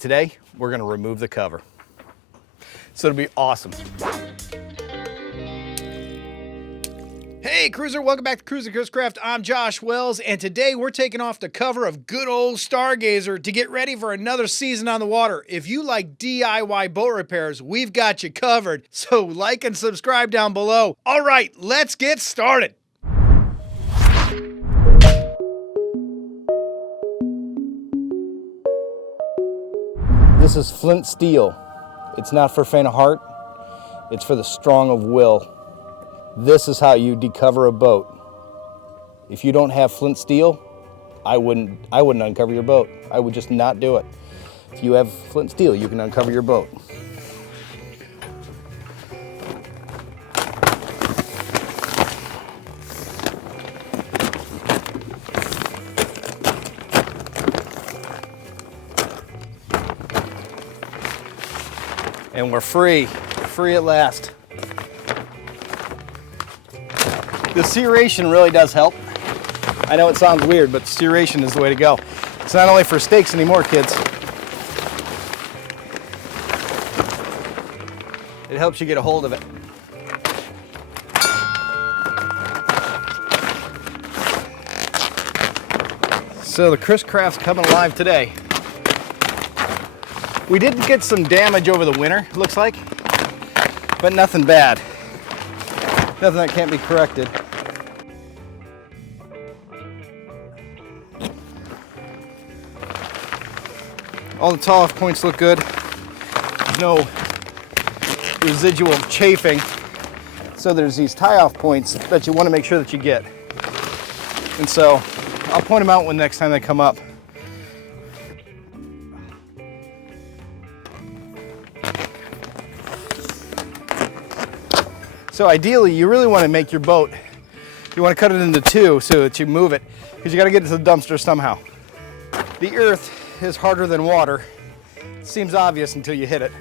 Today, we're gonna remove the cover. So it'll be awesome. Hey Cruiser, welcome back to Cruiser Chris Craft. I'm Josh Wells, and today we're taking off the cover of good old Stargazer to get ready for another season on the water. If you like DIY boat repairs, we've got you covered. So like and subscribe down below. All right, let's get started. This is flint steel. It's not for faint of heart. It's for the strong of will. This is how you decover a boat. If you don't have flint steel, I wouldn't uncover your boat. I would just not do it. If you have flint steel, you can uncover your boat. And we're free at last. The serration really does help. I know it sounds weird, but serration is the way to go. It's not only for steaks anymore, kids. It helps you get a hold of it. So the Chris Craft's coming alive today. We did get some damage over the winter, it looks like, but nothing bad. Nothing that can't be corrected. All the tie-off points look good. There's no residual chafing. So there's these tie-off points that you want to make sure that you get. And so I'll point them out when next time they come up. So ideally, you really want to make your boat, you want to cut it into two so that you move it, because you got to get it to the dumpster somehow. The earth is harder than water. It seems obvious until you hit it.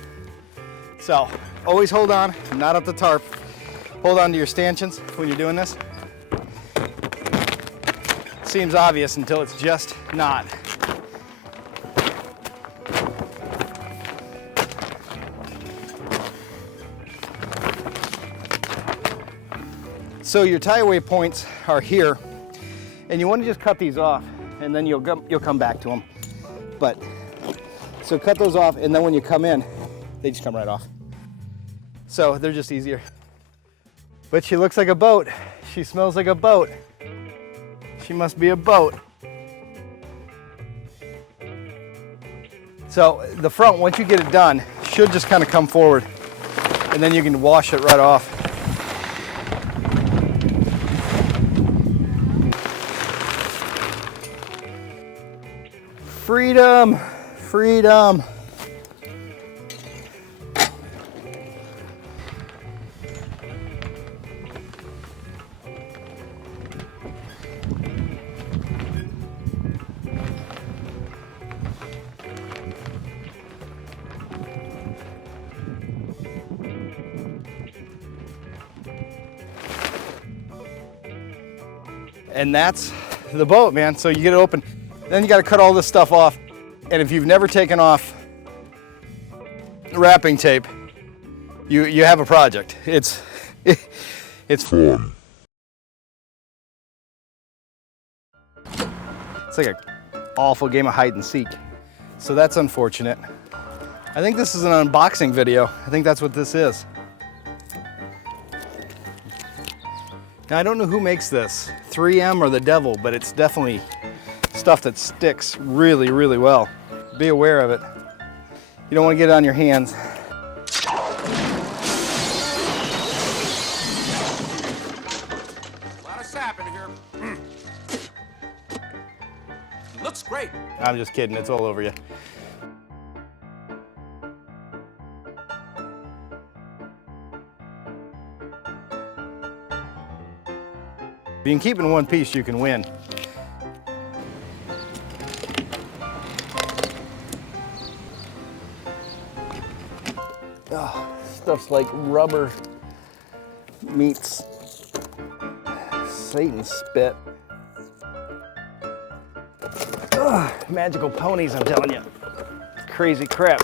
So always hold on, not up the tarp. Hold on to your stanchions when you're doing this. It seems obvious until it's just not. So your tie-away points are here, and you want to just cut these off, and then you'll come back to them. But so cut those off, and then when you come in, they just come right off. So they're just easier. But she looks like a boat. She smells like a boat. She must be a boat. So the front, once you get it done, should just kind of come forward, and then you can wash it right off. Freedom, freedom. And that's the boat, man. So you get it open. Then you got to cut all this stuff off. And if you've never taken off wrapping tape, you have a project. It's fun. It's like an awful game of hide and seek. So that's unfortunate. I think this is an unboxing video. I think that's what this is. Now I don't know who makes this, 3M or the devil, but it's definitely stuff that sticks really, really well. Be aware of it. You don't want to get it on your hands. A lot of sap in here. Looks great. I'm just kidding, it's all over you. If you can keep it in one piece, you can win. Oh, stuff's like rubber meets Satan's spit. Ugh, magical ponies, I'm telling you. crazy crap.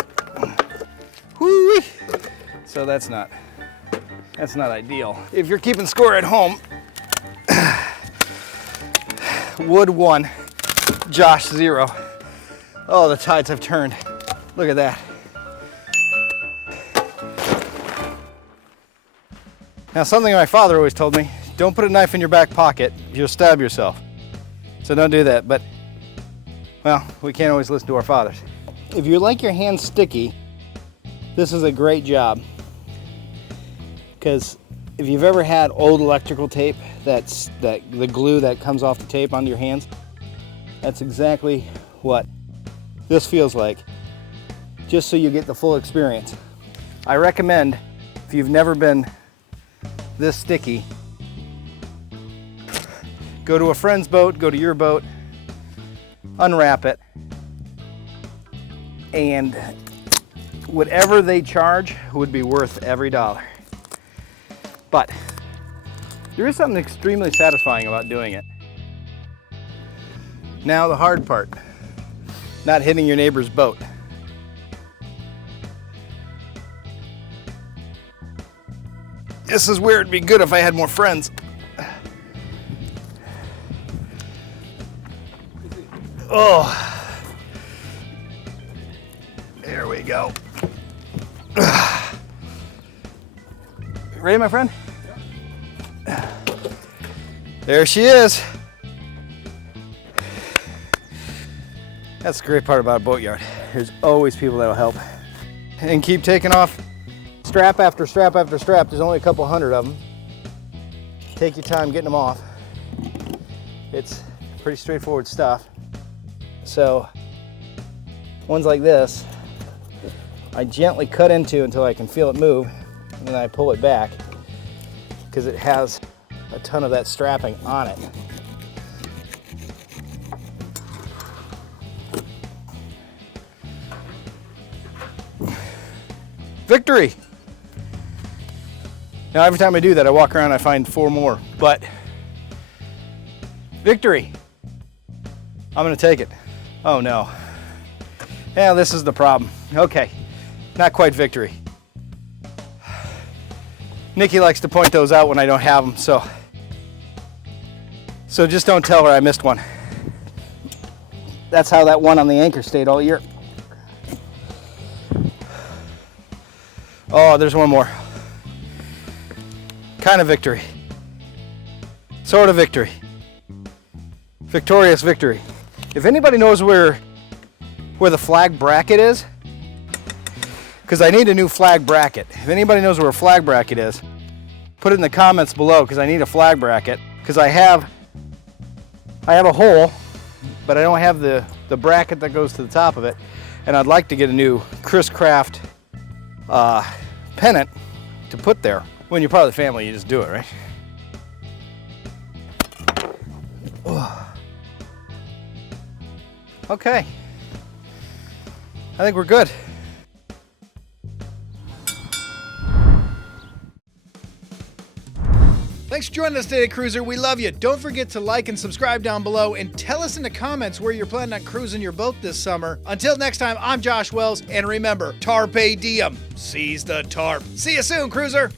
Whoo-wee. So that's not ideal. If you're keeping score at home, Wood 1, Josh 0. Oh, the tides have turned. Look at that. Now, something my father always told me, don't put a knife in your back pocket, you'll stab yourself. So don't do that, but, well, we can't always listen to our fathers. If you like your hands sticky, this is a great job. Because if you've ever had old electrical tape, the glue that comes off the tape onto your hands, that's exactly what this feels like, just so you get the full experience. I recommend, if you've never been this sticky, go to a friend's boat, go to your boat, unwrap it, and whatever they charge would be worth every dollar. But there is something extremely satisfying about doing it. Now the hard part, not hitting your neighbor's boat. This is where it'd be good if I had more friends. Oh, there we go. Ready, my friend? There she is. That's the great part about a boatyard. There's always people that'll help. And keep taking off strap after strap after strap. There's only a couple hundred of them. Take your time getting them off. It's pretty straightforward stuff. So, ones like this, I gently cut into until I can feel it move, and then I pull it back because it has a ton of that strapping on it. Victory! Now every time I do that, I walk around and I find 4 more, but victory! I'm gonna take it. Oh no. Yeah, this is the problem. Okay, not quite victory. Nikki likes to point those out when I don't have them, so just don't tell her I missed one. That's how that one on the anchor stayed all year. Oh, there's one more. Kind of victory. Sort of victory. Victorious victory. If anybody knows where the flag bracket is, because I need a new flag bracket. If anybody knows where a flag bracket is, put it in the comments below, because I need a flag bracket. Because I have a hole, but I don't have the bracket that goes to the top of it. And I'd like to get a new Chris Craft pennant to put there. When you're part of the family, you just do it, right? Okay, I think we're good. Thanks for joining us today, Cruiser. We love you. Don't forget to like and subscribe down below and tell us in the comments where you're planning on cruising your boat this summer. Until next time, I'm Josh Wells, and remember, Tarpe Diem, seize the tarp. See you soon, Cruiser.